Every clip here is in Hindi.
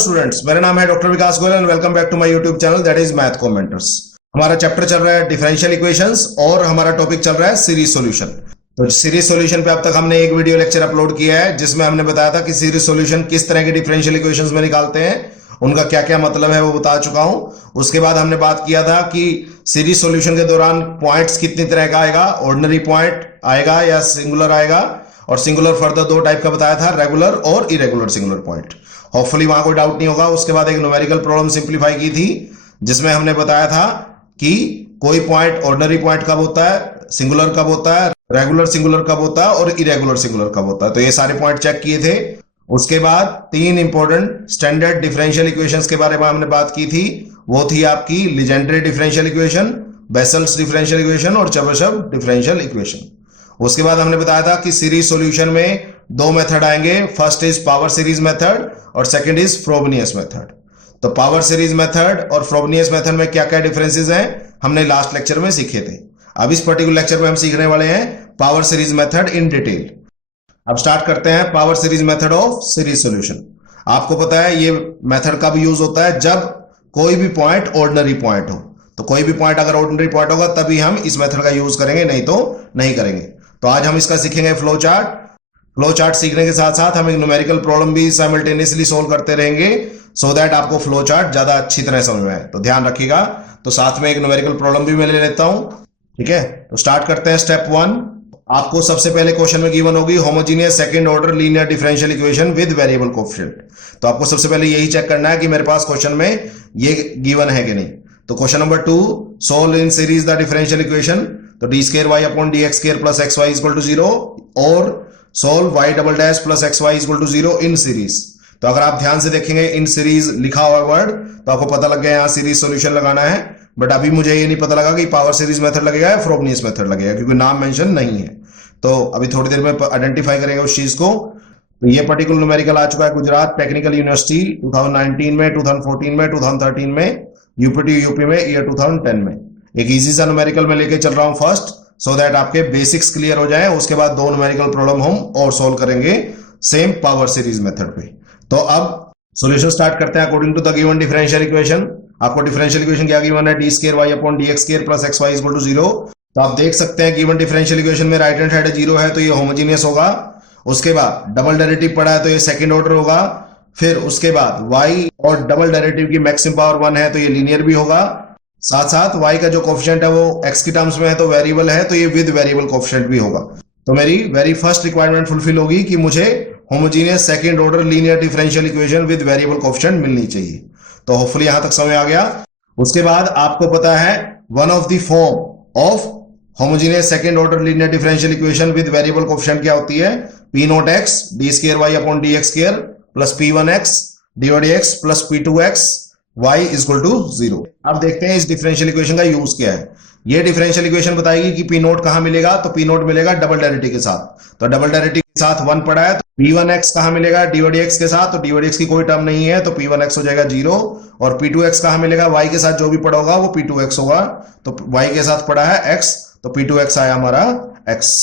स्टूडेंट्स, मेरा नाम है doctor Vikas Goyal and welcome back to my YouTube channel that is math commenters. हमारा चैप्टर चल रहा है डिफरेंशियल इक्वेशंस और हमारा टॉपिक चल रहा है सीरीज सॉल्यूशन। तो सीरीज सॉल्यूशन पे अब तक हमने एक वीडियो लेक्चर अपलोड किया है जिसमें हमने बताया था कि सीरीज सॉल्यूशन किस तरह के डिफरेंशियल इक्वेशंस में निकालते हैं, उनका क्या क्या मतलब है वो बता चुका हूं। उसके बाद हमने बात किया था कि सीरीज सॉल्यूशन के दौरान पॉइंट्स कितनी तरह का आएगा, ऑर्डिनरी पॉइंट आएगा या सिंगुलर आएगा, और सिंगुलर फर्दर दो टाइप का बताया था, रेगुलर और इरेगुलर सिंगुलर पॉइंट। होपफुली वहां कोई डाउट नहीं होगा। उसके बाद एक न्यूमेरिकल प्रॉब्लम सिंप्लीफाई की थी जिसमें हमने बताया था कि कोई पॉइंट ऑर्डिनरी पॉइंट कब होता है, सिंगुलर कब होता है, रेगुलर सिंगुलर कब होता है और इरेगुलर सिंगुलर कब होता है। तो ये सारे पॉइंट चेक किए थे। उसके बाद तीन इंपॉर्टेंट स्टैंडर्ड डिफरेंशियल इक्वेशंस के बारे में हमने बात की थी। वो थी आपकी Legendre differential equation, vessels differential equation और चेबीशेव डिफरेंशियल इक्वेशन। उसके बाद हमने बताया था कि सीरीज सॉल्यूशन में दो मेथड आएंगे, first is power series method और सेकंड इज फ्रोबेनियस मेथड। तो पावर सीरीज मेथड और फ्रोबेनियस मेथड में क्या क्या डिफरेंसेस हैं हमने लास्ट लेक्चर में सीखे थे। अब इस पर्टिकुलर लेक्चर में हम सीखने वाले हैं power series method in detail. अब स्टार्ट करते हैं power series method of series solution. आपको पता है ये मेथड कब यूज होता है, जब कोई भी पॉइंट ऑर्डिनरी पॉइंट हो। तो कोई भी पॉइंट अगर ऑर्डिनरी पॉइंट होगा तभी हम इस मेथड का यूज करेंगे, नहीं तो नहीं करेंगे। तो आज हम इसका सीखेंगे फ्लो चार्ट। फ्लो चार्ट सीखने के साथ साथ हम एक न्यूमेरिकल प्रॉब्लम भी साइमल्टेनियसली सोल्व करते रहेंगे सो दैट आपको फ्लो चार्ट ज्यादा अच्छी तरह समझ में आए। तो ध्यान रखिएगा। तो साथ में एक न्यूमेरिकल प्रॉब्लम भी मैं ले लेता हूं, ठीक है। तो स्टार्ट करते हैं स्टेप वन। आपको सबसे पहले क्वेश्चन में गिवन होगी homogeneous second order linear differential equation with variable coefficient. तो आपको सबसे पहले यही चेक करना है कि मेरे पास क्वेश्चन में ये गिवन है कि नहीं। तो question number 2, solve in series the differential equation. तो d square y upon d x square plus x y equal to 0 और solve y double dash plus x y equal to 0 in series. तो अगर आप ध्यान से देखेंगे इन सीरीज लिखा हुआ वर्ड तो आपको पता लग गया यहां सीरीज सॉल्यूशन लगाना है। बट अभी मुझे ये नहीं पता लगा कि पावर सीरीज मेथड लगेगा या फ्रोबेनियस मेथड लगेगा क्योंकि नाम मेंशन नहीं है। तो अभी थोड़ी देर में आइडेंटिफाई करेंगे उस चीज को। तो ये पर्टिकुलर न्यूमेरिकल आ चुका है गुजरात टेक्निकल यूनिवर्सिटी 2019 में, 2014 में, 2013 में, यूपीटी यूपी में, ईयर 2010 में। एक इजी सा न्यूमेरिकल में लेके चल रहा हूं फर्स्ट, सो दैट आपके बेसिक्स क्लियर हो जाए। उसके बाद दो न्यूमेरिकल प्रॉब्लम हम और सोल्व करेंगे सेम पावर सीरीज मेथड पे। तो अब सॉल्यूशन स्टार्ट करते हैं according to the given differential equation. आपको डिफरेंशियल इक्वेशन क्या गिवन है, d square y upon d x square plus x y equal to 0। तो आप देख सकते हैं गिवन डिफरेंशियल इक्वेशन में राइट हैंड साइड 0 है तो ये होमोजेनियस होगा। उसके बाद डबल डेरिवेटिव पड़ा है तो ये सेकंड ऑर्डर होगा। फिर उसके बाद y और डबल डेरिवेटिव की मैक्सिमम पावर 1 है तो ये लीनियर भी होगा। साथ साथ y का जो कोएफिशिएंट है वो x की टर्म्स में है तो वेरिएबल है तो ये विद वेरिएबल कोएफिशिएंट भी होगा। तो मेरी वेरी फर्स्ट रिक्वायरमेंट फुलफिल होगी कि मुझे homogeneous second order linear differential equation with variable coefficient मिलनी चाहिए। तो होपफुली यहां तक समझ आ गया। उसके बाद आपको पता है one of the form of homogeneous second order linear differential equation with variable coefficient क्या होती है, p naught x d square y upon d x square plus p1x dx plus p2x y equal to 0। अब देखते हैं इस डिफरेंशियल इक्वेशन का यूज क्या है। ये डिफरेंशियल इक्वेशन बताएगी कि p नोट कहां मिलेगा, तो p नोट मिलेगा डबल डेरिवेटिव के साथ। तो डबल डेरिवेटिव के साथ 1 पड़ा है तो p1x कहां मिलेगा dx के साथ, तो dx की कोई टर्म नहीं है तो p1x हो जाएगा 0। और p2x कहां मिलेगा, y के साथ जो भी पड़ा होगा वो p2x होगा। तो y के साथ पड़ा है x तो p2x आया हमारा x।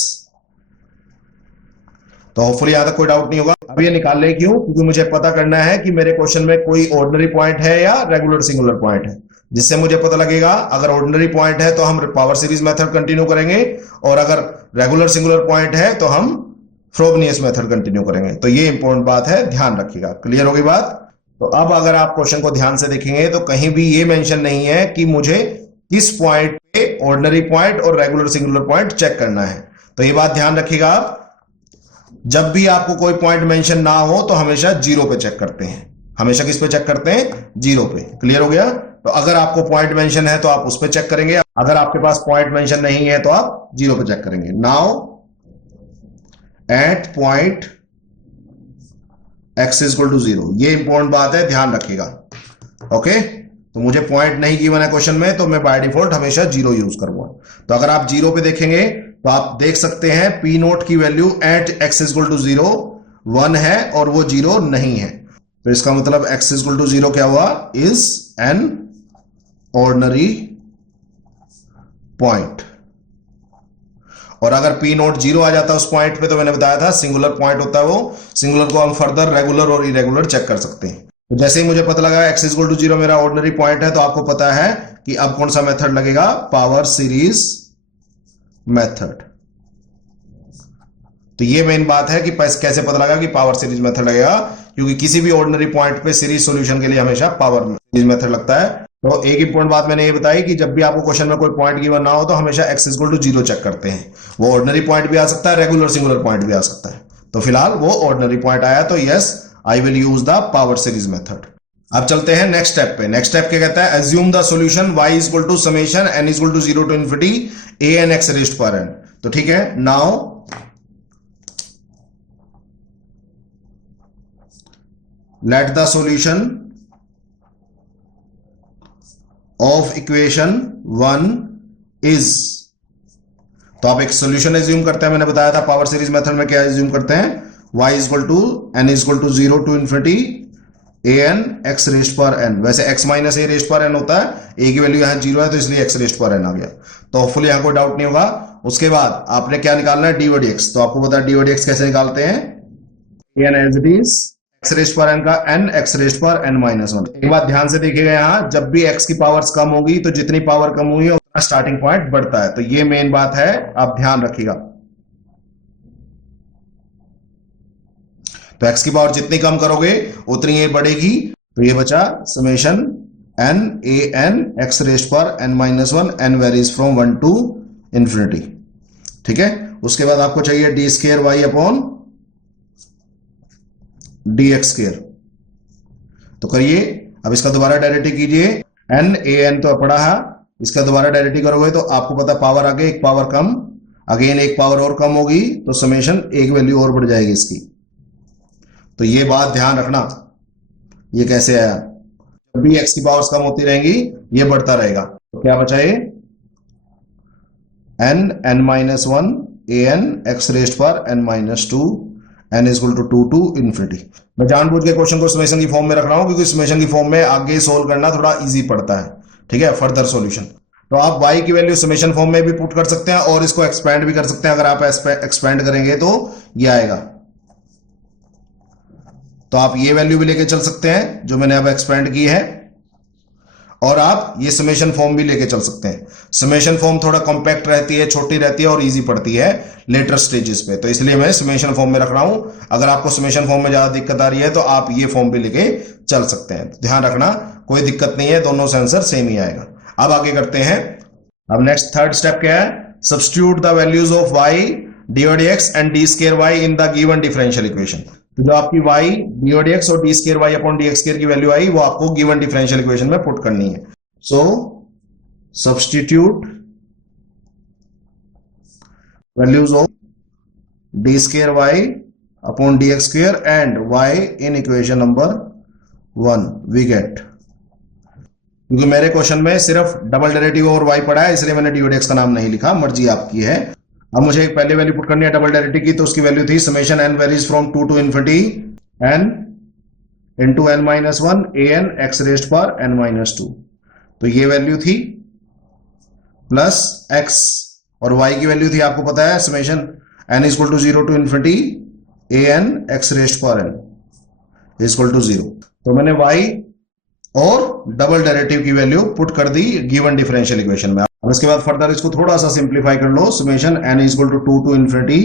तो होपफुली यहां तक कोई डाउट नहीं होगा। अब ये निकाल ले क्यों, क्योंकि मुझे पता करना है कि मेरे क्वेश्चन में कोई ऑर्डिनरी पॉइंट है या रेगुलर सिंगुलर पॉइंट है, जिससे मुझे पता लगेगा अगर ऑर्डिनरी पॉइंट है तो हम पावर सीरीज मेथड कंटिन्यू करेंगे और अगर रेगुलर सिंगुलर पॉइंट है तो हम फ्रोबेनियस मेथड कंटिन्यू करेंगे। तो ये इंपॉर्टेंट बात है, ध्यान रखिएगा। क्लियर होगी बात। तो अब अगर आप क्वेश्चन को ध्यान से देखेंगे तो कहीं भी ये मेंशन नहीं है कि मुझे किस पॉइंट पे ऑर्डिनरी पॉइंट और रेगुलर सिंगुलर पॉइंट चेक करना है। तो ये बात ध्यान रखिएगा आप, जब भी आपको कोई पॉइंट मेंशन ना हो तो हमेशा 0 पे चेक करते हैं। हमेशा किस पे चेक करते हैं, 0 पे। क्लियर हो गया। तो अगर आपको पॉइंट मेंशन है तो आप उस पे चेक करेंगे, अगर आपके पास पॉइंट मेंशन नहीं है तो आप 0 पे चेक करेंगे। Now at point x equal to 0, ये इंपॉर्टेंट बात है, ध्यान रखिएगा। ओके, तो मुझे पॉइंट नहीं गिवन है क्वेश्चन में तो मैं बाय डिफॉल्ट हमेशा 0 यूज करूंगा। तो अगर आप 0 पे देखेंगे तो आप देख सकते हैं पी नोट की value at x equal to 0 1 है और वो 0 नहीं है। तो इसका मतलब x इक्वल टू 0 क्या हुआ, इज एन ऑर्डिनरी पॉइंट। और अगर पी नोट 0 आ जाता है उस पॉइंट पे तो मैंने बताया था सिंगुलर पॉइंट होता है वो। सिंगुलर को हम फर्दर रेगुलर और इरेगुलर चेक कर सकते हैं। तो जैसे ही मुझे पता लगा x इक्वल टू 0 मेरा ऑर्डिनरी पॉइंट है, तो आपको पता है कि अब कौन सा मेथड लगेगा, पावर सीरीज मेथड। तो ये मेन बात है कि कैसे पता लगा कि पावर सीरीज मेथड लगेगा, क्योंकि किसी भी ऑर्डिनरी पॉइंट पे सीरीज सॉल्यूशन के लिए हमेशा पावर सीरीज मेथड लगता है। तो एक इंपॉर्टेंट बात मैंने ये बताई कि जब भी आपको क्वेश्चन में कोई पॉइंट गिवन ना हो तो हमेशा x इक्वल टू 0 चेक करते हैं। वो ऑर्डिनरी पॉइंट भी आ सकता है, रेगुलर सिंगुलर पॉइंट भी आ सकता है। तो फिलहाल वो ऑर्डिनरी पॉइंट आया, तो yes I will use the power series method. अब चलते हैं नेक्स्ट स्टेप पे। नेक्स्ट स्टेप क्या कहता है, assume the solution y equal to summation n equal to 0 to infinity an x raised power n। तो ठीक है, now let the solution of equation 1 is, तो आप एक सॉल्यूशन एज्यूम करते हैं। मैंने बताया था पावर सीरीज मेथड में क्या एज्यूम करते हैं, y equal to n equal to 0 to infinity an x raised power n। वैसे x minus a raised power n होता है, a की वैल्यू यहां 0 है तो इसलिए x रेज्ड पावर n आ गया। तो होपफुली यहां कोई डाउट नहीं होगा। उसके बाद आपने क्या निकालना है, dy dx। तो आपको पता है dy dx कैसे निकालते हैं, an as it is x raised power n का n x raised power n minus 1। एक बात ध्यान से देखिएगा, यहां जब भी x की पावर्स कम होगी तो जितनी पावर कम हुई है उतना स्टार्टिंग पॉइंट बढ़ता है। तो ये मेन बात है, आप ध्यान रखिएगा। तो x की पावर जितनी कम करोगे उतनी ये बढ़ेगी। तो ये बचा summation n a n x raised power n minus 1, n varies from 1 to infinity. ठीक है, उसके बाद आपको चाहिए d square y upon dx square. तो करिए, अब इसका दोबारा डायरेक्टिव कीजिए, n a n तो पड़ा है, इसका दोबारा डायरेक्टिव करोगे तो आपको पता पावर आगे एक पावर कम, अगेन एक पावर और कम होगी तो समेशन एक वैल्यू और बढ़ जाएगी इसकी। तो ये बात ध्यान रखना, ये कैसे आया, जब भी x की पावर्स कम होती रहेंगी ये बढ़ता रहेगा। तो क्या बचा ये, n minus 1 an x raised power n minus 2 n equal to 2 to infinity. मैं जानबूझ के क्वेश्चन को समेशन की फॉर्म में रख रहा हूं क्योंकि समेशन की फॉर्म में आगे सोल्व करना थोड़ा इजी पड़ता है। ठीक है, फर्दर सॉल्यूशन। तो आप y की वैल्यू समेशन फॉर्म में भी पुट कर सकते हैं और इसको एक्सपेंड भी कर सकते हैं। अगर आप एक्सपेंड करेंगे तो ये आएगा। तो आप ये वैल्यू भी लेके चल सकते हैं जो मैंने अब एक्सपेंड की है, और आप ये समेशन फॉर्म भी लेके चल सकते हैं। समेशन फॉर्म थोड़ा कॉम्पैक्ट रहती है, छोटी रहती है और इजी पड़ती है लेटर स्टेजेस पे, तो इसलिए मैं समेशन फॉर्म में रख रहा हूं। अगर आपको समेशन फॉर्म में ज्यादा दिक्कत आ रही है तो आप ये फॉर्म भी लेके चल सकते हैं। ध्यान रखना, कोई दिक्कत नहीं है, दोनों से आंसर सेम ही आएगा। अब आगे करते हैं। अब नेक्स्ट थर्ड स्टेप क्या है, substitute the values of y dy dx and d square y in the given differential equation. तो जो आपकी y dy dx और d square y upon dx square की वैल्यू आई वो आपको गिवन डिफरेंशियल इक्वेशन में पुट करनी है। So substitute values of d square y upon dx square and y in equation number 1 we get. क्योंकि मेरे क्वेश्चन में सिर्फ डबल डेरिवेटिव और y पड़ा है इसलिए मैंने dy dx का नाम नहीं लिखा, मर्जी आपकी है। अब मुझे एक पहले वैल्यू पुट करनी है डबल डेरिवेटिव की, तो उसकी वैल्यू थी summation n varies from 2 to infinity n into n minus 1 an x raised power n minus 2। तो ये वैल्यू थी प्लस x, और y की वैल्यू थी आपको पता है summation n equal to 0 to infinity an x raised power n equal to 0। तो मैंने y और डबल डेरिवेटिव की वैल्यू पुट कर दी गिवन डिफरेंशियल इक्वेशन में। अब इसके बाद फर्दर इसको थोड़ा सा सिंप्लीफाई कर लो, summation n equal to 2 to infinity.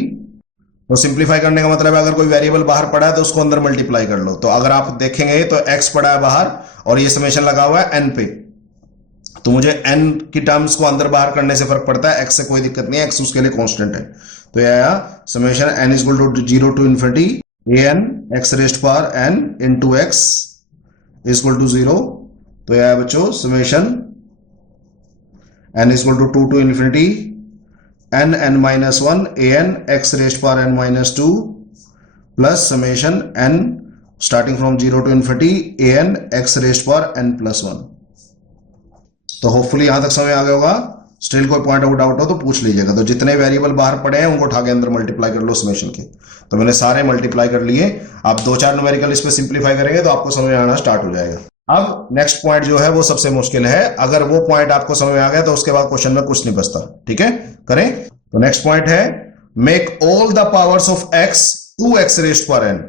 तो सिंप्लीफाई करने का मतलब है अगर कोई वेरिएबल बाहर पड़ा है तो उसको अंदर मल्टीप्लाई कर लो। तो अगर आप देखेंगे तो x पड़ा है बाहर और ये समेशन लगा हुआ है n पे, तो मुझे n की टर्म्स को अंदर बाहर करने से फर्क पड़ता है, x से कोई दिक्कत नहीं है, x उसके लिए कांस्टेंट है। तो ये आया summation n equal to 0 to infinity an x raised power n into x equal to 0। तो यह है बच्चों summation n equal to 2 to infinity n minus 1 an x raised power n minus 2 plus summation n starting from 0 to infinity an x raised power n plus 1। तो होपफुली यहां तक समझ आ गया होगा। स्टिल कोई पॉइंट आउट डाउट हो तो पूछ लीजिएगा। तो जितने वेरिएबल बाहर पड़े हैं उनको उठा के अंदर मल्टीप्लाई कर लो समेशन के। तो मैंने सारे मल्टीप्लाई कर लिए। आप 2-4 न्यूमेरिकल इस पे सिंप्लीफाई करेंगे तो आपको समझ आना स्टार्ट हो जाएगा। अब नेक्स्ट पॉइंट जो है वो सबसे मुश्किल है। अगर वो पॉइंट आपको समझ में आ गया तो उसके बाद क्वेश्चन में कुछ नहीं बचता। ठीक है, करें। तो नेक्स्ट पॉइंट है make all the powers of x 2x raised power n।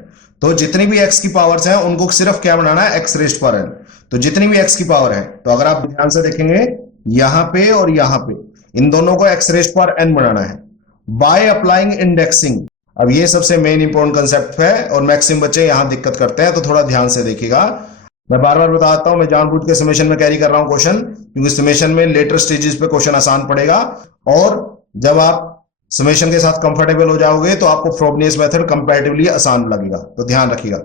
तो जितनी भी x की पावर्स हैं उनको सिर्फ क्या बनाना है, x रेज्ड पावर n। तो जितनी भी x की पावर है, तो अगर आप ध्यान से देखेंगे यहां पे और यहां पे, इन दोनों को x रेज्ड पावर n बनाना है बाय अप्लाइंग इंडेक्सिंग। अब ये सबसे मेन इंपॉर्टेंट कंसेप्ट है और मैक्सिमम बच्चे यहां दिक्कत करते हैं, तो थोड़ा ध्यान से देखिएगा। मैं बार बार बताता हूं, मैं जानबूझ के समेशन में कैरी कर रहा हूं क्वेश्चन, क्योंकि समेशन में लेटर स्टेजेस पे क्वेश्चन आसान पड़ेगा, और जब आप समेशन के साथ कंफर्टेबल हो जाओगे तो आपको फ्रोबनियस मेथड कंपैरेटिवली आसान लगेगा, तो ध्यान रखिएगा।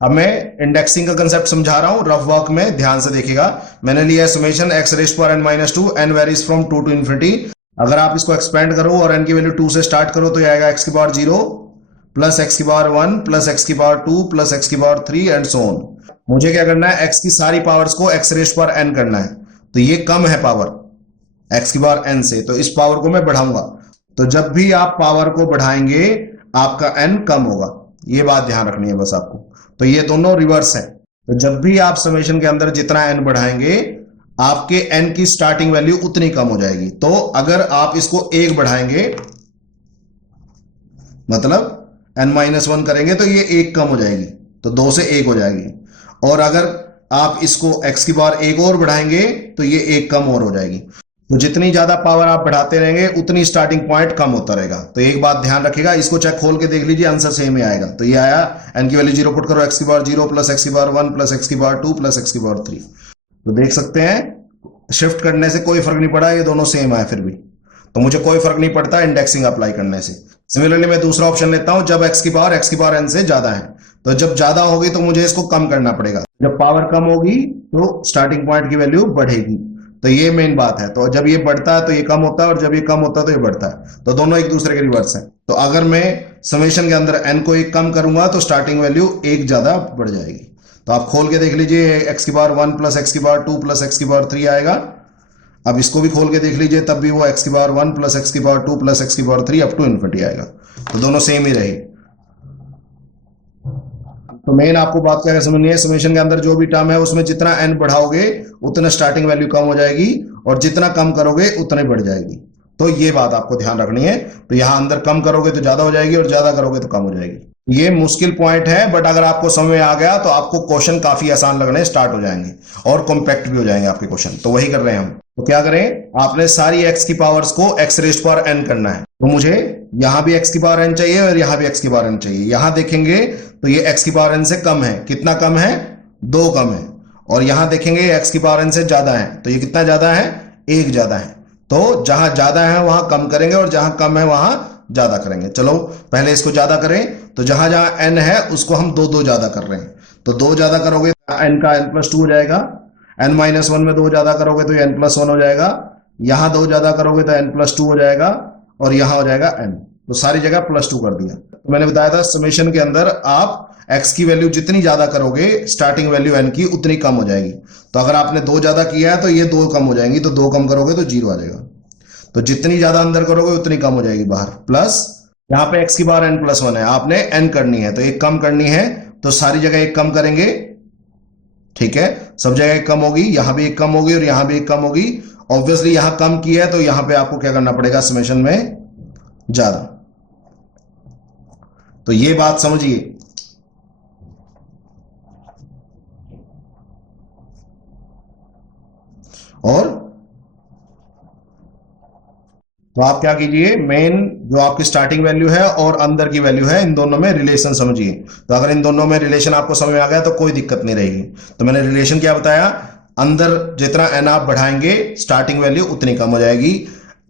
अब मैं इंडेक्सिंग का कंसेप्ट समझा रहा हूं रफ वर्क में, ध्यान से देखिएगा। मैंने लिया summation x raised power n minus 2, n varies from 2 to infinity. अगर आप इसको एक्सपेंड करो और n की वैल्यू 2 से स्टार्ट करो तो ये आएगा x की पावर 0 प्लस x की पावर 1 प्लस x की पावर 2 प्लस x की पावर 3 एंड सो ऑन। मुझे क्या करना है, x की सारी पावर्स को x रेज्ड पावर n करना है। तो ये कम है पावर x की पावर n से, तो इस पावर को मैं बढ़ाऊंगा। तो जब भी आप पावर को बढ़ाएंगे आपका n कम होगा, ये बात ध्यान रखनी है बस आपको। तो ये दोनों रिवर्स है। तो जब भी आप समेशन के अंदर जितना n बढ़ाएंगे आपके n की स्टार्टिंग वैल्यू उतनी कम हो जाएगी। तो अगर आप इसको 1 बढ़ाएंगे, मतलब n-1 करेंगे तो ये 1 कम हो जाएगी, तो 2 से 1 हो जाएगी। और अगर आप इसको x की पावर 1 और बढ़ाएंगे तो ये 1 कम और हो जाएगी। तो जितनी ज्यादा पावर आप बढ़ाते रहेंगे उतनी स्टार्टिंग पॉइंट कम होता रहेगा। तो एक बात ध्यान रखिएगा, इसको चेक खोल के देख लीजिए, आंसर सेम ही आएगा। तो ये आया, n की वैल्यू 0 पुट करो, x की पावर 0 प्लस x की पावर 1 प्लस x की पावर 2 प्लस x की पावर 3। तो देख सकते हैं शिफ्ट करने से कोई फर्क नहीं पड़ा, ये दोनों सेम आए फिर भी। तो मुझे कोई फर्क नहीं पड़ता इंडेक्सिंग अप्लाई करने से। सिमिलरली मैं दूसरा ऑप्शन लेता हूं, जब x की पावर n से ज्यादा है। तो जब ज्यादा होगी तो मुझे इसको कम करना पड़ेगा, जब पावर कम होगी तो स्टार्टिंग पॉइंट की वैल्यू बढ़ेगी। तो ये मेन बात है। तो जब ये बढ़ता है तो ये कम होता है, और जब ये कम होता है तो ये बढ़ता है। तो दोनों एक दूसरे के रिवर्स है। तो अगर मैं समेशन के अंदर n को 1 कम करूंगा तो स्टार्टिंग वैल्यू 1 ज्यादा बढ़ जाएगी। तो आप खोल के देख लीजिए, x की पावर 1 प्लस x की पावर 2 प्लस x की पावर 3 आएगा। अब इसको भी खोल के देख लीजिए, तब भी वो x की पावर 1 प्लस x की पावर 2 प्लस x की पावर 3 अप टू इन्फिनिटी आएगा। तो दोनों सेम ही रही। तो मेन आपको बात क्या समझनी है, समेशन के अंदर जो भी टर्म है उसमें जितना n बढ़ाओगे उतना स्टार्टिंग वैल्यू कम हो जाएगी, और जितना कम करोगे उतनी बढ़ जाएगी। तो ये बात आपको ध्यान रखनी है। तो यहां अंदर कम करोगे तो ज्यादा हो जाएगी, और ज्यादा करोगे तो कम हो जाएगी। ये मुश्किल पॉइंट है, बट अगर आपको समझ में आ गया तो आपको क्वेश्चन काफी आसान लगने स्टार्ट हो जाएंगे और कॉम्पैक्ट भी हो जाएंगे आपके क्वेश्चन। तो वही कर रहे हैं हम। तो क्या करें, आपने सारी x की पावर्स को x रेज्ड पावर n करना है। तो मुझे यहां भी x की पावर n चाहिए और यहां भी x की पावर n चाहिए। यहां देखेंगे तो ये x की पावर n से कम है, कितना कम है, 2 कम है। और यहां देखेंगे x की पावर n से ज्यादा है, तो ये कितना ज्यादा है, 1 ज्यादा है। तो जहां ज्यादा है वहां कम करेंगे, और जहां कम है वहां ज्यादा करेंगे। चलो पहले इसको ज्यादा करें। तो जहां जहां n है उसको हम 2 ज्यादा कर रहे हैं। तो 2 ज्यादा करोगे n का n+2 हो जाएगा, n-1 में 2 ज्यादा करोगे तो n+1 हो जाएगा, यहां 2 ज्यादा करोगे तो n+2 हो जाएगा, और यहां हो जाएगा n। तो सारी जगह +2 कर दिया। तो मैंने बताया था समेशन के अंदर आप x की वैल्यू जितनी ज्यादा करोगे स्टार्टिंग वैल्यू n की उतनी कम हो जाएगी। तो अगर आपने 2 ज्यादा किया है तो ये 2 कम हो जाएंगी, तो 2 कम करोगे तो 0 आ जाएगा। तो जितनी ज्यादा अंदर करोगे उतनी कम हो जाएगी बाहर। प्लस यहाँ पे x की पावर n+1 है, आपने n करनी है, तो 1 कम करनी है, तो सारी जगह 1 कम करेंगे। ठीक है, सब जगह 1 कम होगी, यहां भी 1 कम होगी और यहां भी 1 कम होगी। ऑब्वियसली यहां कम की है तो यहां पे आपको क्या करना पड़ेगा, समेशन में ज्यादा। तो ये बात समझिए। और तो आप क्या कीजिए, मेन जो आपकी स्टार्टिंग वैल्यू है और अंदर की वैल्यू है, इन दोनों में रिलेशन समझिए। तो अगर इन दोनों में रिलेशन आपको समझ में आ गया तो कोई दिक्कत नहीं रहेगी। तो मैंने रिलेशन क्या बताया, अंदर जितना n आप बढ़ाएंगे स्टार्टिंग वैल्यू उतनी कम हो जाएगी,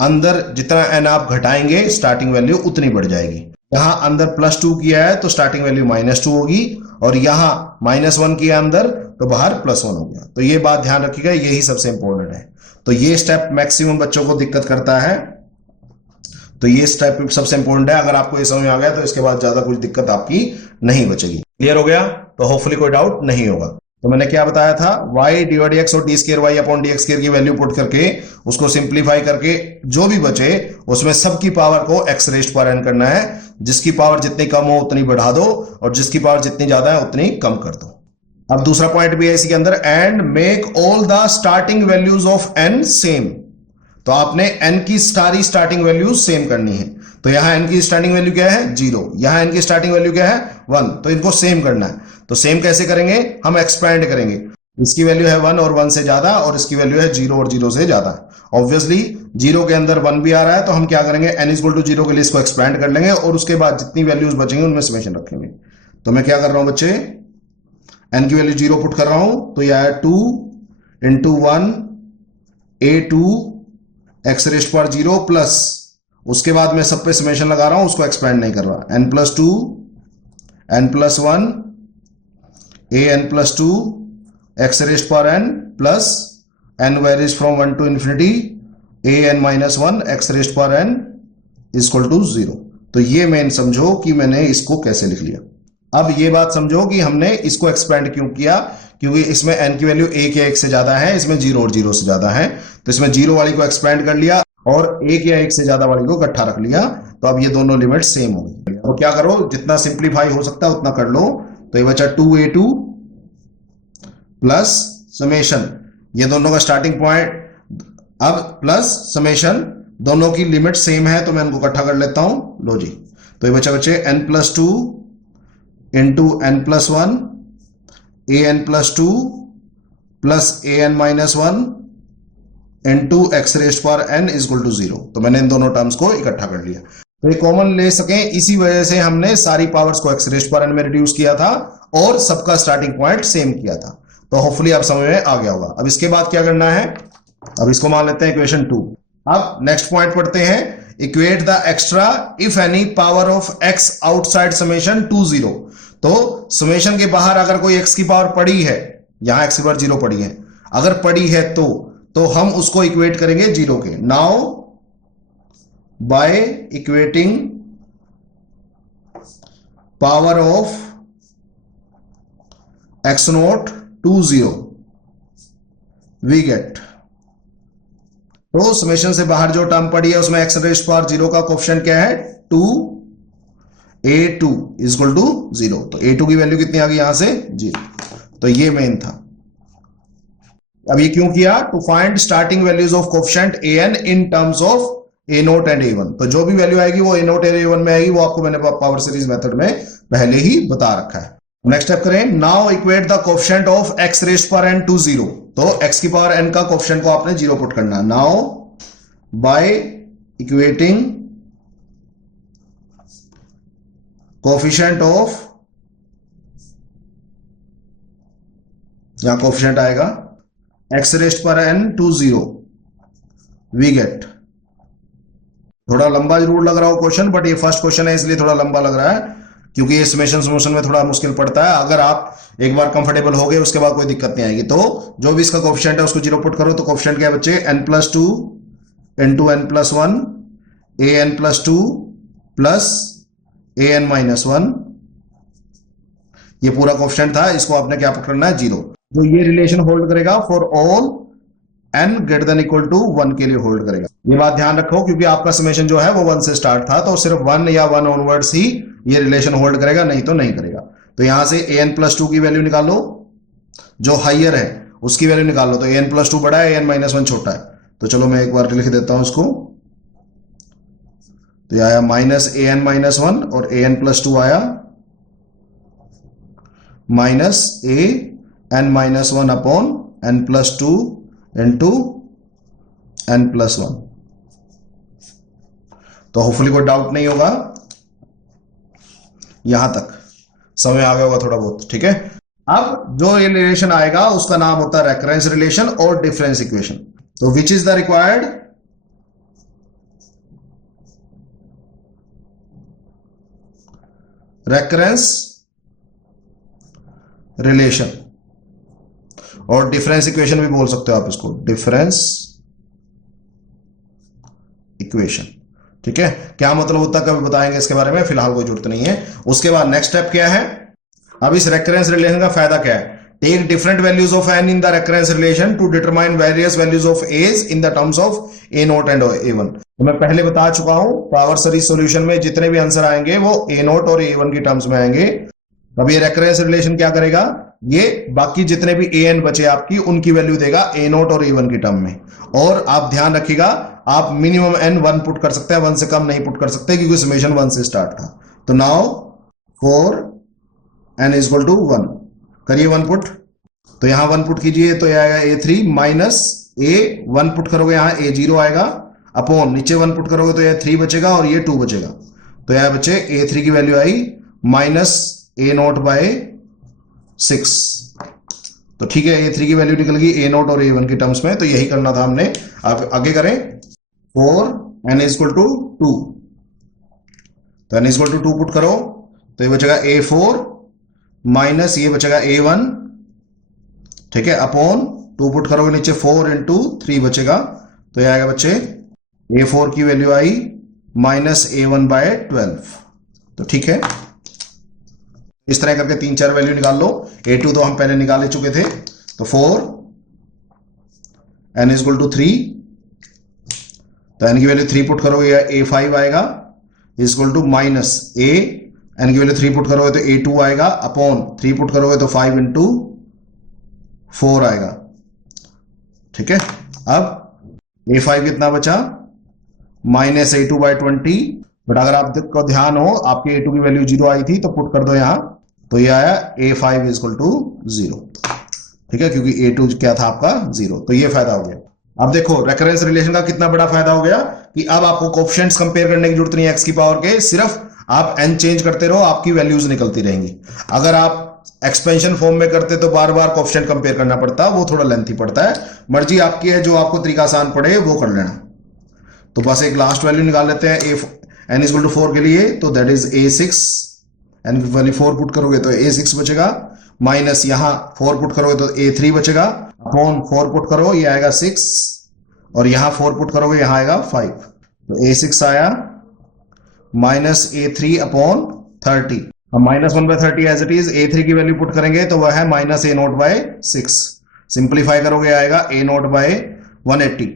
अंदर जितना n आप घटाएंगे स्टार्टिंग वैल्यू उतनी बढ़ जाएगी। यहां अंदर +2 किया है तो स्टार्टिंग वैल्यू -2 होगी, और यहां -1 किया अंदर तो बाहर +1 हो गया। तो ये बात ध्यान रखिएगा, यही सबसे इंपॉर्टेंट है। तो ये स्टेप मैक्सिमम बच्चों को दिक्कत करता है, तो ये स्टेप सबसे इंपॉर्टेंट है। अगर आपको ये समझ में आ गया तो इसके बाद ज्यादा कुछ दिक्कत आपकी नहीं बचेगी। क्लियर हो गया? तो होपफुली कोई डाउट नहीं होगा। तो मैंने क्या बताया था, y डिवाइड x और d² y अपॉन dx² की वैल्यू पुट करके उसको सिंप्लीफाई करके जो भी बचे उसमें सबकी पावर को x रेज्ड पावर n करना है। जिसकी पावर जितनी कम हो उतनी बढ़ा दो, और जिसकी पावर जितनी ज्यादा है उतनी कम कर दो। अब दूसरा पॉइंट भी है इसी के अंदर, and make all the starting values of n same. तो आपने n की सारी स्टार्टिंग वैल्यू सेम करनी है। तो यहां n की स्टार्टिंग वैल्यू क्या है, 0, यहां n की स्टार्टिंग वैल्यू क्या है, 1, तो इनको सेम करना है। तो सेम कैसे करेंगे, हम एक्सपैंड करेंगे। इसकी वैल्यू है 1 और 1 से ज्यादा, और इसकी वैल्यू है 0 और 0 से ज्यादा। ऑब्वियसली 0 के अंदर 1 भी आ रहा है, तो हम क्या करेंगे, n इक्वल टू 0 के लिए इसको एक्सपैंड कर लेंगे और उसके बाद जितनी वैल्यूज बचेंगे उनमें समेशन रखेंगे। तो मैं क्या कर रहा हूं बच्चे, n की वैल्यू 0 पुट कर रहा हूं, तो यह है 2 इंटू 1 a2 x रेस्ट पर 0 प्लस, उसके बाद मैं सब पे समेशन लगा रहा हूं, उसको एक्सपैंड नहीं कर रहा, n plus 2 n plus 1 a n plus 2 x raised पर n plus n varies from 1 to infinity a n minus 1 x raised पर n इक्वल टू 0। तो ये मेन समझो कि मैंने इसको कैसे लिख लिया। अब ये बात समझो कि हमने इसको एक्सपेंड क्यों किया, क्योंकि इसमें n की वैल्यू 1 या 1 से ज्यादा है, इसमें 0 और 0 से ज्यादा है, तो इसमें 0 वाली को एक्सपेंड कर लिया और 1 या 1 से ज्यादा वाली को इकट्ठा रख लिया। तो अब ये दोनों लिमिट सेम हो गई। तो क्या करो, जितना सिंप्लीफाई हो सकता है उतना कर लो। तो ये बचा 2a2 प्लस समेशन, ये दोनों का स्टार्टिंग पॉइंट, अब प्लस समेशन, दोनों की लिमिट सेम है तो मैं इनको इकट्ठा कर लेता हूं। लो जी, तो ये बचा बच्चे n plus 2 into n plus 1 a n plus 2 plus a n minus 1 into x raised पर n इक्वल टू 0। तो मैंने इन दोनों टर्म्स को इकट्ठा कर लिया, तो ये कॉमन ले सकें, इसी वजह से हमने सारी पावर्स को एक्स रेस्ट पर n में रिड्यूस किया था और सबका स्टार्टिंग पॉइंट सेम किया था। तो होपफुली आप समझ में आ गया होगा। अब इसके बाद क्या करना है, अब इसको मान लेते हैं इक्वेशन 2। अब नेक्स्ट पॉइंट पढ़ते हैं, equate the extra if any power of x outside summation to 0। तो समेशन के बाहर अगर कोई x की पावर पड़ी है, यहां x की पावर 0 पड़ी है, अगर पड़ी है तो हम उसको इक्वेट करेंगे 0 के। Now by equating power of x not to 0 we get, तो समेशन से बाहर जो टर्म पड़ी है उसमें x रेस्ट पावर 0 का कोएफिशिएंट क्या है, 2a2 इक्वल टू 0। तो a2 की वैल्यू कितनी आ गई यहां से, 0। तो ये मेन था। अब ये क्यों किया, to find starting values of coefficient an in terms of a naught and a1। तो जो भी वैल्यू आएगी वो a नोट एंड a1 में आएगी, वो आपको मैंने पावर सीरीज मेथड में पहले ही बता रखा है। नेक्स्ट स्टेप करें, now equate the coefficient of x raised पर n टू 0। तो x की पावर n का कोएफिशिएंट को आपने 0 पुट करना है। Now by equating coefficient of, यहां कोएफिशिएंट आएगा x रेस्ट पर n टू 0 वी गेट, थोड़ा लंबा जरूर लग रहा हो क्वेश्चन, बट ये फर्स्ट क्वेश्चन है इसलिए थोड़ा लंबा लग रहा है, क्योंकि ये समेशन समोशन में थोड़ा मुश्किल पड़ता है। अगर आप एक बार कंफर्टेबल हो गए उसके बाद कोई दिक्कत नहीं आएगी। तो जो भी इसका कोएफिशिएंट है उसको 0 पुट करो। तो कोएफिशिएंट क्या है बच्चे, n plus 2 into n plus 1 a n plus 2 plus a n minus 1, ये पूरा कोएफिशिएंट था, इसको आपने क्या पुट करना है, 0। जो ये रिलेशन होल्ड करेगा for all n greater than equal to 1 के लिए होल्ड करेगा। ये बात ध्यान रखो, क्योंकि आपका समेशन जो है वो 1 से स्टार्ट था, तो सिर्फ 1 या 1 ऑनवर्ड्स ही ये रिलेशन होल्ड करेगा, नहीं तो नहीं करेगा। तो यहां से a n प्लस 2 की वैल्यू निकालो, जो हाइयर है उसकी वैल्यू निकालो। तो a n प्लस 2 बड़ा है, a n माइनस 1 छोटा है। तो चलो मैं एक बार लिख देता हूं इसको। तो यह आया माइनस a n माइनस 1 और a n प्लस 2 आया minus a n minus 1 upon n plus 2 into n plus 1। तो होपफुली कोई डाउट नहीं होगा, यहां तक समझ आ गया होगा थोड़ा बहुत, ठीक है। अब जो ये रिलेशन आएगा उसका नाम होता है रेकरेंस रिलेशन और डिफरेंस इक्वेशन। तो which is the required, recurrence relation, और डिफरेंस इक्वेशन भी बोल सकते हो आप इसको, डिफरेंस इक्वेशन, ठीक है। क्या मतलब होता है कभी बताएंगे इसके बारे में, फिलहाल कोई जरूरत नहीं है। उसके बाद नेक्स्ट स्टेप क्या है, अब इस रेकरेंस रिलेशन का फायदा क्या है, take different values of n in the recurrence relation to determine various values of a's in the terms of a naught and a1। तो मैं पहले बता चुका हूं, पावर सीरीज सॉल्यूशन में जितने भी आंसर आएंगे वो a नोट और a1 की टर्म्स में आएंगे। अब ये रेकरेंस रिलेशन क्या करेगा, ये बाकी जितने भी an बचे आपकी उनकी वैल्यू देगा a नोट और a1 की टर्म में। और आप ध्यान रखिएगा, आप मिनिमम n 1 पुट कर सकते हैं, 1 से कम नहीं पुट कर सकते, क्योंकि समेशन 1 से स्टार्ट था। तो now for n is equal to 1। करिए 1 पुट, तो यहां 1 पुट कीजिए तो यह आएगा a3 माइनस a 1 पुट करोगे यहां a0 आएगा, अपॉन नीचे 1 पुट करोगे तो यह 3 बचेगा और ये 2 बचेगा, तो यह बच्चे a3 की वैल्यू आई माइनस a0 बाय 6। तो ठीक है, a3 की वैल्यू निकल गई a0 और a1 की टर्म्स में। तो यही करना था हमने। आप आगे करें 4 n इज इक्वल टू 2, तो n is equal to 2 put करो तो ये बचेगा a4 माइनस ये बचेगा a1, ठीक है, अपॉन 2 पुट करोगे नीचे 4 इंटू 3 बचेगा, तो ये आएगा बच्चे a4 की value I minus a1 by 12। तो ठीक है, इस तरह करके 3-4 वैल्यू निकाल लो। a2 तो हम पहले निकाल चुके थे, तो 4 n इज इक्वल टू 3, तो n की वैल्यू 3 पुट करोगे a5 आएगा is equal to minus a, n की वैल्यू 3 पुट करोगे तो a2 आएगा, अपॉन 3 पुट करोगे तो 5 इंटू 4 आएगा, ठीक है। अब a5 कितना बचा, माइनस a2 बाई 20, बट अगर आपको ध्यान हो आपके a2 की वैल्यू 0 आई थी तो पुट कर दो यहां, तो ये आया a5 इज इक्वल टू 0, ठीक है, क्योंकि a2 क्या था आपका 0। तो ये फायदा हो गया। अब देखो रेकरेंस रिलेशन का कितना बड़ा फायदा हो गया कि अब आपको कोएफिशिएंट्स कंपेयर करने की जरूरत नहीं है x की पावर के, सिर्फ आप n चेंज करते रहो, आपकी वैल्यूज निकलती रहेंगी। अगर आप एक्सपेंशन फॉर्म में करते तो बार बार कोएफिशिएंट कंपेयर करना पड़ता, वो थोड़ा लेंथी पड़ता है। मर्जी आपकी है, जो आपको तरीका आसान पड़े वो कर लेना। तो बस एक लास्ट वैल्यू निकाल लेते हैं n इक्वल टू 4 के लिए, तो दैट इज a6, n की वैल्यू 4 पुट करोगे तो a6 बचेगा, माइनस यहां 4 पुट करोगे तो a3 बचेगा, अपॉन 4 पुट करो ये आएगा 6, और यहां 4 पुट करोगे यहां आएगा 5, तो a6 आया माइनस a3 अपॉन 30। अब minus 1 by 30 as it is, a3 की वैल्यू पुट करेंगे तो वह है माइनस a0 बाय 6, सिंप्लीफाई करोगे आएगा a0 बाय 180।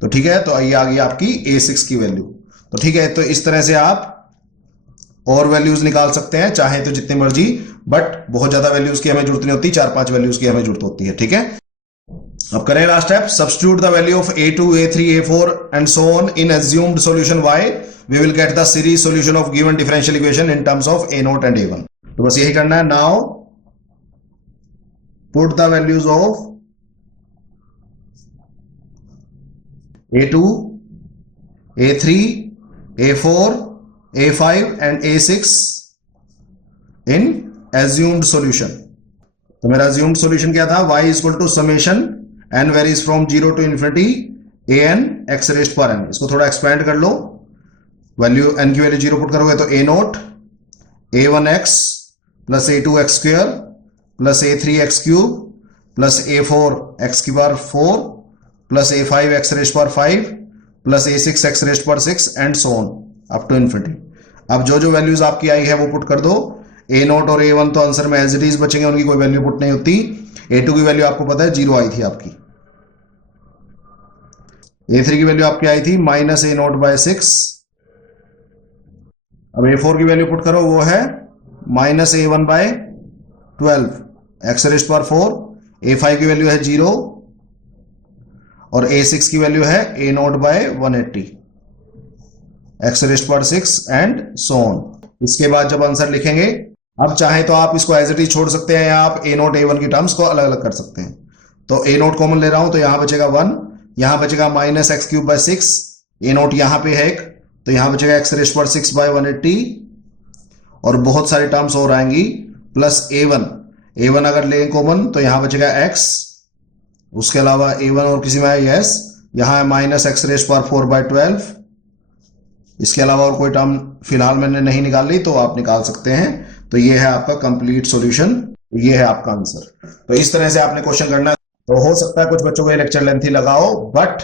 तो ठीक है, तो ये आ गई आपकी a6 की वैल्यू। तो ठीक है, तो इस तरह से आप और वैल्यूज निकाल सकते हैं चाहे तो जितनी मर्जी, बट बहुत ज्यादा वैल्यूज की हमें जरूरत नहीं होती, 4-5 वैल्यूज की हमें जरूरत होती है, ठीक है। अब करें last step, substitute the value of a2 a3 a4 and so on in assumed solution y, we will get the series solution of given differential equation in terms of a0 and a1। तो बस यही करना है। Now put the values of a2 a3 a4 a5 and a6 in assumed solution। तो मेरा assumed solution क्या था, y is equal to summation n varies from 0 to infinity an x raised to n। इसको थोड़ा एक्सपेंड कर लो, वैल्यू n की वैल्यू 0 पुट करोगे तो a0 a1x plus a2x square plus a3x cube plus a4 x की power 4 plus a5 x raised power 5 plus a6 x raised power 6 and so on up to infinity. अब जो जो वैल्यूज आपकी आई है वो पुट कर दो। a0 और a1 तो आंसर में एज इट इज बचेंगे, उनकी कोई वैल्यू पुट नहीं होती। a2 की वैल्यू आपको पता है 0 आई थी आपकी, a3 की वैल्यू आपकी आई थी माइनस a0 बाय 6। अब a4 की वैल्यू पुट करो, वो है minus a1 by 12 x raised power 4। a5 की वैल्यू है 0 और a6 की वैल्यू है a0 by 180 x raised power 6 and so on. इसके बाद जब आंसर लिखेंगे, अब चाहे तो आप इसको एज इट इज छोड़ सकते हैं या आप a0 a1 की टर्म्स को अलग अलग कर सकते हैं। तो a0 कॉमन ले रहा हूं तो यहां बचेगा 1, यहां बचेगा minus x cube by 6, a0 यहां पे है एक, तो यहां बचेगा एक्स रेस्ट पावर 6 बाय 180 और बहुत सारी टर्म्स और आएंगी प्लस a1 अगर लें कॉमन तो यहां बचेगा x, उसके अलावा a1 और किसी में है यस, यहां है minus x raised power 4 by 12। इसके अलावा और कोई टर्म फिलहाल मैंने नहीं निकाल ली, तो आप निकाल सकते हैं। तो ये है आपका कंप्लीट सॉल्यूशन, ये है आपका आंसर। तो इस तरह से आपने क्वेश्चन करना है। तो हो सकता है कुछ बच्चों को ये लेक्चर लेंथी लगाओ, बट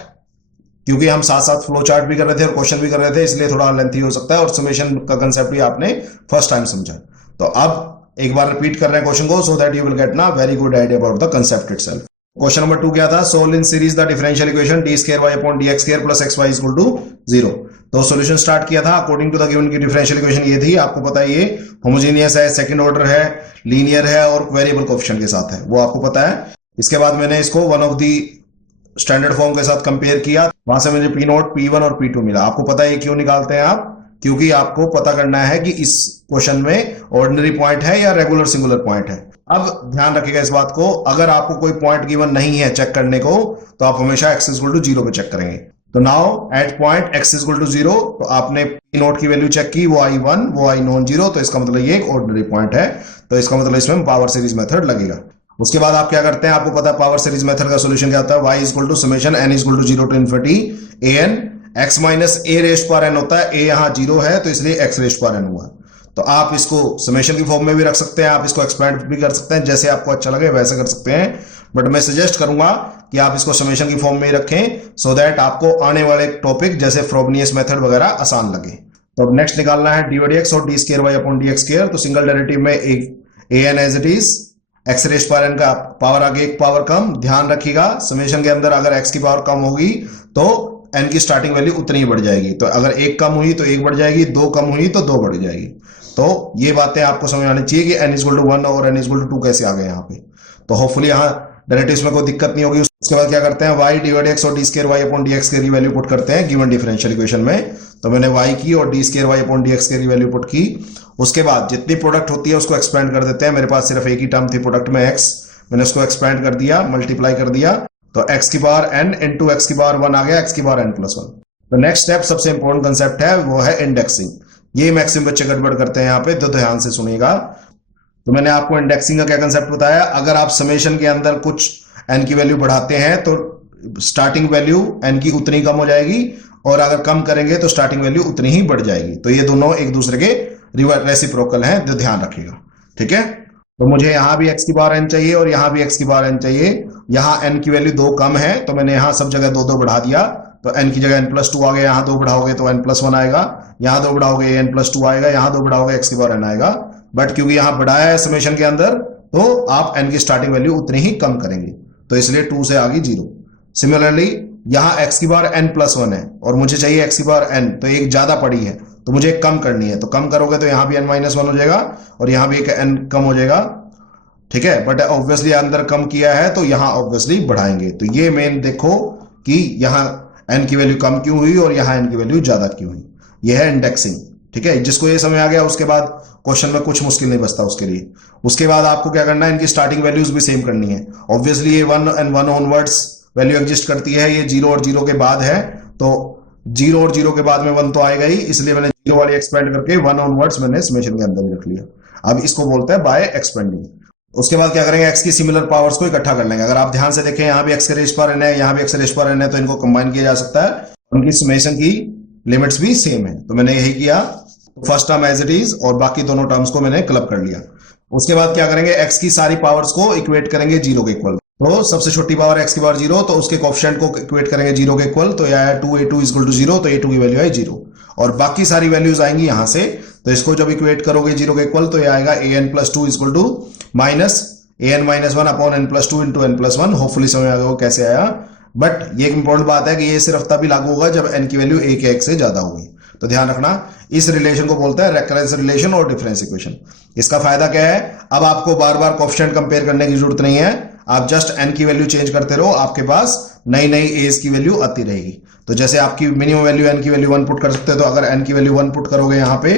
क्योंकि हम साथ साथ फ्लो चार्ट भी कर रहे थे और क्वेश्चन भी कर रहे थे, इसलिए थोड़ा लेंथी हो सकता है और समेशन का कंसेप्ट भी आपने फर्स्ट टाइम समझा। तो अब एक बार रिपीट कर रहे हैं क्वेश्चन को, so that you will get ना very good idea about the concept itself. Question number 2 क्या था, solve in series the differential equation d square y upon d x square plus x y equal to 0। तो सॉल्यूशन स्टार्ट किया था अकॉर्डिंग टू द गिवन की डिफरेंशियल इक्वेशन ये थी, आपको पता है ये होमोजेनियस है, सेकंड ऑर्डर है, लीनियर है और वेरिएबल कोएफिशिएंट के साथ है, वो आपको पता है। इसके बाद मैंने इसको one of the standard form के साथ कंपेयर किया, वहां से मुझे P0 P1 और P2 मिला। आपको पता है क्यों निकालते हैं आप, क्योंकि आपको पता करना है कि इस क्वेश्चन में ऑर्डिनरी पॉइंट है या रेगुलर सिंगुलर पॉइंट है। अब ध्यान रखिएगा इस बात को, अगर आपको कोई पॉइंट गिवन नहीं है चेक करने को तो आप हमेशा x इक्वल टू 0 पे चेक करेंगे। तो now at point x equal to 0, तो आपने p नोट की वैल्यू चेक की, वो i1 वो i नॉन 0, तो इसका मतलब ये एक ऑर्डिनरी पॉइंट है, तो इसका मतलब इसमें पावर सीरीज मेथड लगेगा। उसके बाद आप क्या करते हैं, आपको पता है पावर सीरीज मेथड का सॉल्यूशन क्या होता है, y equal to summation n equal to 0 to infinity an x minus a raised power n होता है, a यहाँ 0 है तो इसलिए x रेस्ट पावर n हुआ। तो आप इसको समेशन की फॉर्म में भी रख सकते हैं, आप इसको एक्सपेंड भी कर सकते हैं, जैसे आपको अच्छा लगे वैसे कर सकते हैं, बट मैं सजेस्ट करूंगा कि आप इसको समेशन की फॉर्म में ही रखें, सो दैट आपको आने वाले टॉपिक जैसे फ्रोबनियस मेथड वगैरह आसान लगे। तो अब नेक्स्ट निकालना है डी वाई एक्स और d square y upon d x square. तो सिंगल डेरिवेटिव में a n as it is, x raised power n का पावर आगे एक पावर कम। ध्यान रखिएगा समेशन के अंदर अगर एक्स की पावर कम होगी तो एन की स्टार्टिंग वैल्यू उतनी ही बढ़ जाएगी, तो अगर एक कम हुई तो एक बढ़ जाएगी, दो कम हुई तो दो बढ़ जाएगी। तो ये बातें आपको समझ आनी चाहिए कि n इक्वल टू 1 और n इक्वल टू 2 कैसे आ गए यहाँ पे। तो होपफुली यहाँ डेरिवेटिव्स में कोई दिक्कत नहीं होगी। उसके बाद क्या करते हैं, y डिवाइड x और d square y upon d x की वैल्यू पुट करते हैं गिवन डिफरेंशियल इक्वेशन में। तो मैंने y की और d square y upon d x की वैल्यू पुट की। उसके बाद जितनी प्रोडक्ट होती है उसको एक्सपेंड कर देते हैं। मेरे पास सिर्फ एक ही टर्म थी प्रोडक्ट में x, मैंने उसको एक्सपेंड कर दिया, मल्टीप्लाई कर दिया, तो x की पावर n इंटू x की पावर 1 आ गया, x की पावर n प्लस 1। तो नेक्स्ट स्टेप सबसे इंपॉर्टेंट कंसेप्ट है वो है इंडेक्सिंग। ये मैक्सिमम बच्चे गड़बड़ करते हैं यहाँ पे, तो ध्यान से सुनिएगा। तो मैंने आपको इंडेक्सिंग का क्या कंसेप्ट बताया, अगर आप समेशन के अंदर कुछ n की वैल्यू बढ़ाते हैं तो स्टार्टिंग वैल्यू n की उतनी कम हो जाएगी, और अगर कम करेंगे तो स्टार्टिंग वैल्यू उतनी ही बढ़ जाएगी। तो ये दोनों एक दूसरे के रेसिप्रोकल हैं, तो ध्यान रखिएगा, ठीक है। तो मुझे यहां भी x की पावर n चाहिए और यहां भी x की पावर n चाहिए। यहां n की वैल्यू 2 कम है तो मैंने यहां सब जगह 2 2 बढ़ा दिया, तो n की जगह n प्लस 2 आ गया, यहां 2 बढ़ाओगे तो n प्लस 1 आएगा, यहां 2 बढ़ाओगे n प्लस 2 आएगा, यहां 2 बढ़ाओगे x की पावर n आएगा। बट क्योंकि यहां बढ़ाया है समेशन के अंदर तो आप n की स्टार्टिंग वैल्यू उतनी ही कम करेंगे, तो इसलिए 2 से आ गई 0। सिमिलरली यहां x की पावर n प्लस 1 है और मुझे चाहिए x की पावर n, तो एक ज्यादा पड़ी है तो मुझे एक कम करनी है, तो कम करोगे तो यहां भी n माइनस 1 हो जाएगा और यहां भी एक n कम हो जाएगा, ठीक है। बट ऑब्वियसली अंदर कम किया है तो यहां ऑब्वियसली बढ़ाएंगे। तो ये मेन देखो कि यहां n की वैल्यू कम क्यों हुई और यहां n की वैल्यू ज्यादा क्यों हुई, यह है इंडेक्सिंग, ठीक है। जिसको ये समझ आ गया उसके बाद क्वेश्चन में कुछ मुश्किल नहीं बचता उसके लिए। उसके बाद आपको क्या करना है, इनकी स्टार्टिंग वैल्यूज भी सेम करनी है। ऑब्वियसली ये 1 एंड 1 ऑनवर्ड्स वैल्यू एग्जिस्ट करती है, ये 0 और 0 के बाद है, तो 0 और 0 के बाद में 1 तो आएगा ही, इसलिए मैंने 0 वाली एक्सपेंड करके 1 ऑनवर्ड्स मैंने समेशन के अंदर ही रख लिया। अब इसको बोलते हैं बाय एक्सपेंडिंग। उसके बाद क्या करेंगे, x की सिमिलर पावर्स को इकट्ठा कर लेंगे। अगर आप ध्यान से देखें यहाँ भी x रेज़ पावर n है, यहाँ भी x रेज़ पावर n है, तो इनको कंबाइन किया जा सकता है, उनकी समेशन की लिमिट्स भी सेम है। तो मैंने यही किया, first term as it is और बाकी दोनों टर्म्स को मैंने क्लब कर लिया। उसके बाद क्या करेंगे, x की सारी पावर्स को इक्वेट करेंगे 0 के इक्वल। तो सबसे छोटी पावर x की पावर 0, तो उसके कोएफिशिएंट को इक्वेट करेंगे 0 के इक्वल, तो यह आया 2a2 इक्वल टू 0, तो a2 की वैल्यू है 0 और बाकी सारी वैल्यूज आएंगी यहां से। तो इसको जब इक्वेट करोगे 0 के इक्वल तो यह आएगा an plus 2 equal to minus an minus 1 upon n plus 2 into n plus 1। Hopefully समझ आ गया कैसे आया। बट ये एक इंपॉर्टेंट बात है कि ये सिर्फ तभी लागू होगा जब n की वैल्यू a के x से ज्यादा होगी। तो ध्यान रखना, इस रिलेशन को बोलते हैं रेकरेंस रिलेशन और डिफरेंस इक्वेशन। इसका फायदा क्या है, अब आपको बार बार कोएफिशिएंट कंपेयर करने की जरूरत नहीं है, आप जस्ट n की वैल्यू चेंज करते रहो, आपके पास नई नई एज की वैल्यू आती रहेगी। तो जैसे आपकी मिनिमम वैल्यू n की वैल्यू 1 पुट कर सकते हैं, तो अगर n की वैल्यू 1 पुट करोगे यहां पे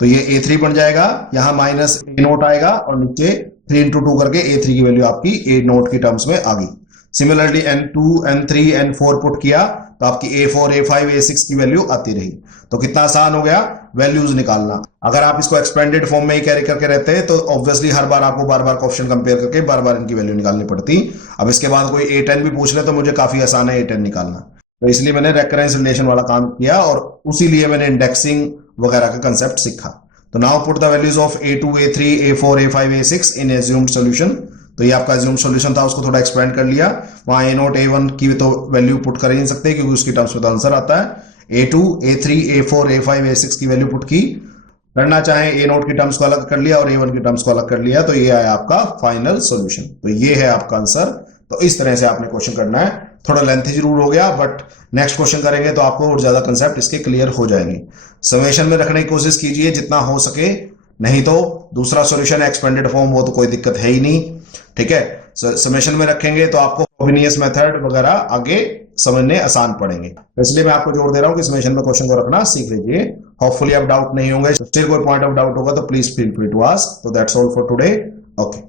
तो ये a3 बन जाएगा, यहां माइनस a नोट आएगा और नीचे 3 इंटू 2 करके a3 की वैल्यू आपकी a नोट की टर्म्स में आ गई। Similarly n2 n3 n4 put किया तो आपकी a4 a5 a6 की वैल्यू आती रही। तो कितना आसान हो गया वैल्यूज निकालना। अगर आप इसको एक्सपेंडेड फॉर्म में ही कैरी करके रहते हैं तो ऑब्वियसली हर बार आपको बार बार कोएफिशिएंट कंपेयर करके बार बार इनकी वैल्यू निकालनी पड़ती। अब इसके बाद कोई a10 भी पूछ ले तो मुझे काफी आसान है a10 निकालना, तो इसलिए मैंने रेकरेंस रिलेशन वाला काम किया और उसी लिए मैंने इंडेक्सिंग वगैरह का कंसेप्ट सीखा। तो now put the values of a2 a3 a4 a5 a6 in assumed solution. तो ये आपका एज्यूम्ड सॉल्यूशन था, उसको थोड़ा एक्सपेंड कर लिया। वहां a नोट a1 की तो वैल्यू पुट कर ही नहीं सकते क्योंकि उसकी टर्म्स में तो आंसर आता है। a2 a3 a4 a5 a6 की वैल्यू पुट की, करना चाहे a नोट की टर्म्स को अलग कर लिया और a1 की टर्म्स को अलग कर लिया, तो ये आया आपका फाइनल सॉल्यूशन। तो ये है आपका आंसर। तो इस तरह से आपने क्वेश्चन करना है, थोड़ा लेंथी जरूर हो गया बट नेक्स्ट क्वेश्चन करेंगे तो आपको और ज्यादा कंसेप्ट इसके क्लियर हो जाएंगे। समेशन में रखने की कोशिश कीजिए जितना हो सके, नहीं तो दूसरा सॉल्यूशन एक्सपेंडेड फॉर्म, वो तो कोई दिक्कत है ही नहीं, ठीक है। समेशन में रखेंगे तो आपको फ्रोबिनियस मेथड वगैरह आगे समझने आसान पड़ेंगे। इसलिए मैं आपको जोर दे रहा हूं कि सेशन में क्वेश्चन को रखना सीख लीजिए। होपफुली आप डाउट नहीं होंगे। स्टिल कोई पॉइंट ऑफ डाउट होगा तो please feel free to ask. तो that's all for today. Okay.